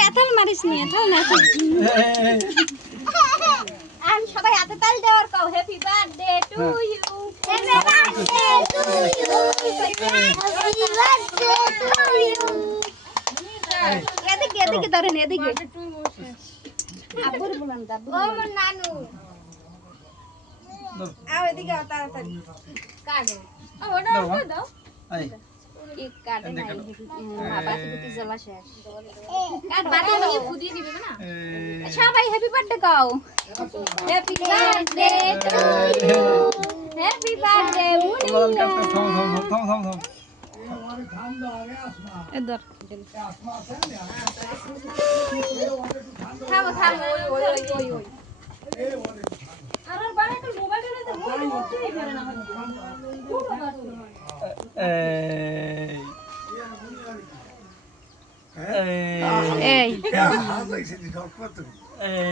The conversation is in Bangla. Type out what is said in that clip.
এথাল মারিস নি এথাল না আমি সবাই হাতে তাল দেওয়ার কও happy birthday to you happy birthday to you happy birthday to you এদিকে ধরেন এদিকে আব্বুর বলেন দাদু ও আমার নানু আও এদিকে আও তাড়াতাড়ি কাটো ও ওটা কই দাও এই এক কাটে নাই মা বাতি জ্বলা শেষ কাট বাতি নিয়ে ফুদিয়ে দিবে না সবাই হ্যাপি বার্থডে কও happy birthday to you happy birthday Muniya থাম এদর থামো থামো ওই আর বারে তো মোবাইলটা নিতে মোবাইল ফেলে না এই